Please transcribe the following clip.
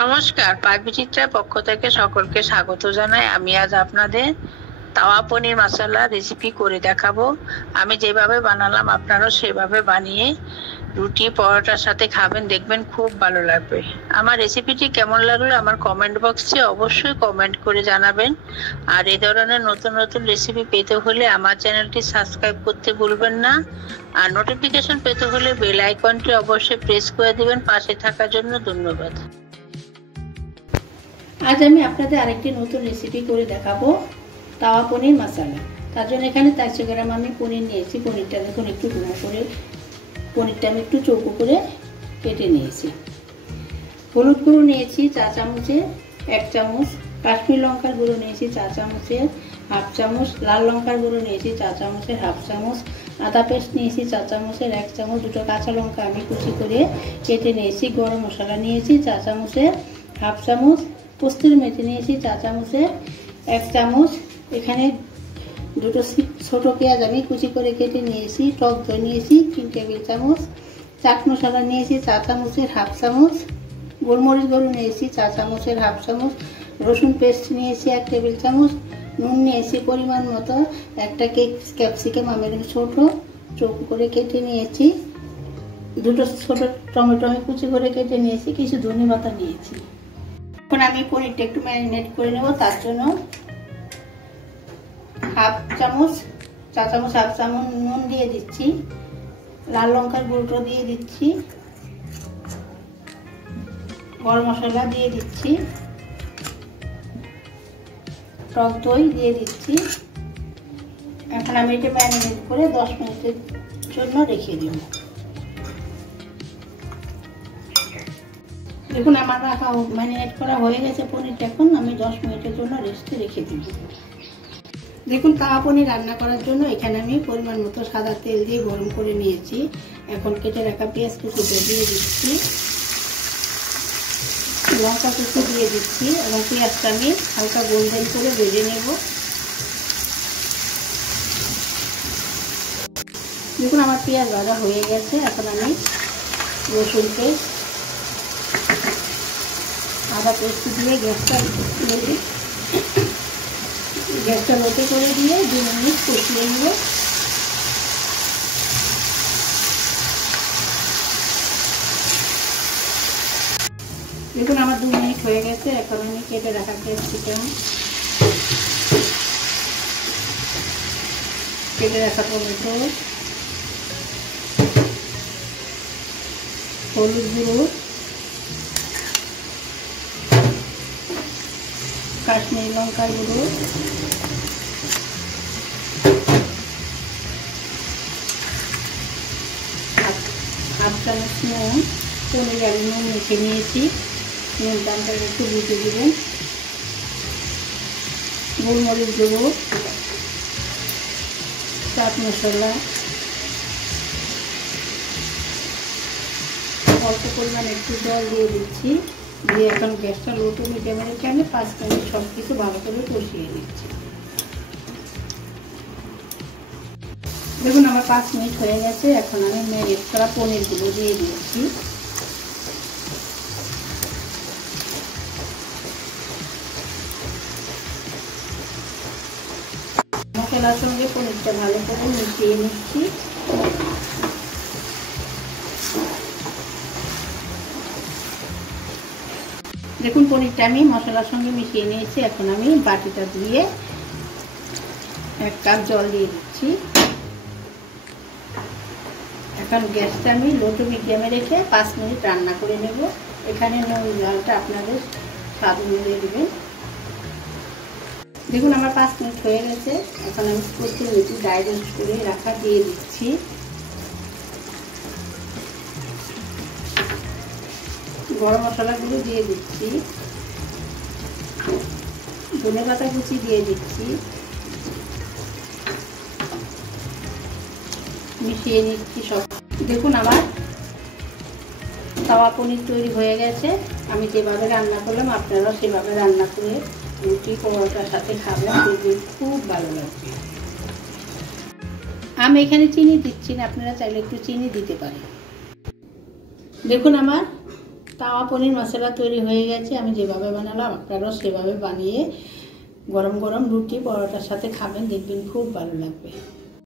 নমস্কার, পাকবিচিত্রার পক্ষ থেকে সকলকে স্বাগত জানাই। আমি আজ আপনাদের তাওয়া পনির মশলা রেসিপি করে দেখাবো। আমি যেভাবে বানালাম আপনারাও সেভাবে বানিয়ে রুটি পরোটার সাথে খাবেন, দেখবেন খুব ভালো লাগবে। আমার রেসিপিটি কেমন লাগলো আমার কমেন্ট বক্সে অবশ্যই কমেন্ট করে জানাবেন। আর এই ধরনের নতুন নতুন রেসিপি পেতে হলে আমার চ্যানেলটি সাবস্ক্রাইব করতে ভুলবেন না। আর নোটিফিকেশন পেতে হলে বেল আইকনটি অবশ্যই প্রেস করে দিবেন। পাশে থাকার জন্য ধন্যবাদ। আজ আমি আপনাদের আরেকটি নতুন রেসিপি করে দেখাবো, তাওয়া পনির মশলা। তার জন্য এখানে 400 গ্রাম আমি পনির নিয়েছি। পনিরটা দেখুন একটু গুঁড়ো করে, পনিরটা আমি একটু চৌকো করে কেটে নিয়েছি। হলুদ গুঁড়ো নিয়েছি 4 চামচের 1 চামচ, কাশ্মীর লঙ্কার গুঁড়ো নিয়েছি 4 চামচের 1/2 চামচ, লাল লঙ্কার গুঁড়ো নিয়েছি 4 চামচের 1/2 চামচ, আদা পেস্ট নিয়েছি 4 চামচের 1 চামচ, দুটো কাঁচা লঙ্কা আমি কুচি করে কেটে নিয়েছি, গরম মশলা নিয়েছি 4 চামচের 1/2 চামচ, কস্তুরি মেথি নিয়েছি 4 চামচের 1 চামচ, এখানে দুটো ছোট পেঁয়াজ আমি কুচি করে কেটে নিয়েছি, টক দই নিয়েছি 3 টেবিল চামচ, চাট মশলা নিয়েছি 4 চামচের 1/2 চামচ, গোলমরিচ গুঁড়ো নিয়েছি 4 চামচের 1/2 চামচ, রসুন পেস্ট নিয়েছি 1 টেবিল চামচ, নুন নিয়েছি পরিমাণ মতো, একটা ক্যাপসিকাম আমি ছোট চৌকো করে কেটে নিয়েছি, দুটো ছোট টমেটো আমি কুচি করে কেটে নিয়েছি, কিছু ধনে পাতা নিয়েছি। এখন আমি পনিরটা একটু ম্যারিনেট করে নেব। তার জন্য 1/2 চামচ 4 চামচ 1/2 চামচ নুন দিয়ে দিচ্ছি, লাল লঙ্কার গুঁড়ো দিয়ে দিচ্ছি, গরম মশলা দিয়ে দিচ্ছি, টক দই দিয়ে দিচ্ছি। এখন আমি এটা ম্যারিনেট করে 10 মিনিটের জন্য রেখে দেব। দেখুন আমার রাখা ম্যারিনেট করা হয়ে গেছে পনিরটা। এখন আমি 10 মিনিটের জন্য রেস্টে রেখে দেব। দেখুন তাওয়া পনির রান্না করার জন্য এখানে আমি পরিমাণ মতো সাদা তেল দিয়ে গরম করে নিয়েছি। এখন কেটে রাখা পেঁয়াজ কুচিটা দিয়ে দিচ্ছি, লঙ্কা কুচি দিয়ে দিচ্ছি এবং পেঁয়াজটা আমি হালকা গোল্ডেন করে ভেজে নেব। দেখুন আমার পেঁয়াজ ভাজা হয়ে গেছে। এখন আমি রসুন পেস্ট, আদা পেস্ট দিয়ে গ্যাসটা লোতে করে দিয়ে 2 মিনিট কষিয়ে নেব। দেখুন আমার 2 মিনিট হয়ে গেছে। এখন আমি কেটে রাখা ক্যাপসিকাম, কেটে রাখা টমেটো, হলুদ গুঁড়ো, কাশ্মীরি লঙ্কার গুঁড়ো, 1/2 চামচ নুন, পনির আমি নুন মেখে নিয়েছি, নুন দামটা একটু বুঝে দেবেন, গোলমরিচ গুঁড়ো, চাট মশলা, অল্প পরিমাণ একটু জল দিয়ে দিচ্ছি, দিয়ে এখন গ্যাসটা লো টু মিডিয়ামে রেখে আমি 5 মিনিট সব কিছু ভালো করে কষিয়ে দিচ্ছি। দেখুন আমার 5 মিনিট হয়ে গেছে। এখন আমি ম্যারিনেট করা পনিরগুলো দিয়ে দিয়েছি। মশলার সঙ্গে পনিরটা ভালো করে মিশিয়ে নিচ্ছি। দেখুন পনিরটা আমি মশলার সঙ্গে মিশিয়ে নিয়েছি। এখন আমি বাটিটা দিয়ে 1 কাপ জল দিয়ে দিচ্ছি। এখন গ্যাসটা আমি লো টু মিডিয়ামে রেখে 5 মিনিট রান্না করে নেব। এখানে নুন জলটা আপনাদের স্বাদ অনুযায়ী দেবেন। দেখুন আমার 5 মিনিট হয়ে গেছে। এখন আমি কস্তুরি মেথি ড্রাই রোস্ট করে রাখা দিয়ে দিচ্ছি, গরম মশলাগুলো দিয়ে দিচ্ছি, ধনে পাতা কুচি দিয়ে দিচ্ছি, মিশিয়ে নিচ্ছি সব। দেখুন আমার তাওয়া পনির তৈরি হয়ে গেছে। আমি যেভাবে রান্না করলাম আপনারাও সেভাবে রান্না করে রুটি পরোটার সাথে খাবেন, দেখবেন খুব ভালো লাগবে। আমি এখানে চিনি দিচ্ছি না, আপনারা চাইলে একটু চিনি দিতে পারেন। দেখুন আমার তাওয়া পনির মশলা তৈরি হয়ে গেছে। আমি যেভাবে বানালাম আপনারাও সেভাবে বানিয়ে গরম গরম রুটি পরোটার সাথে খাবেন, দেখবেন খুব ভালো লাগবে।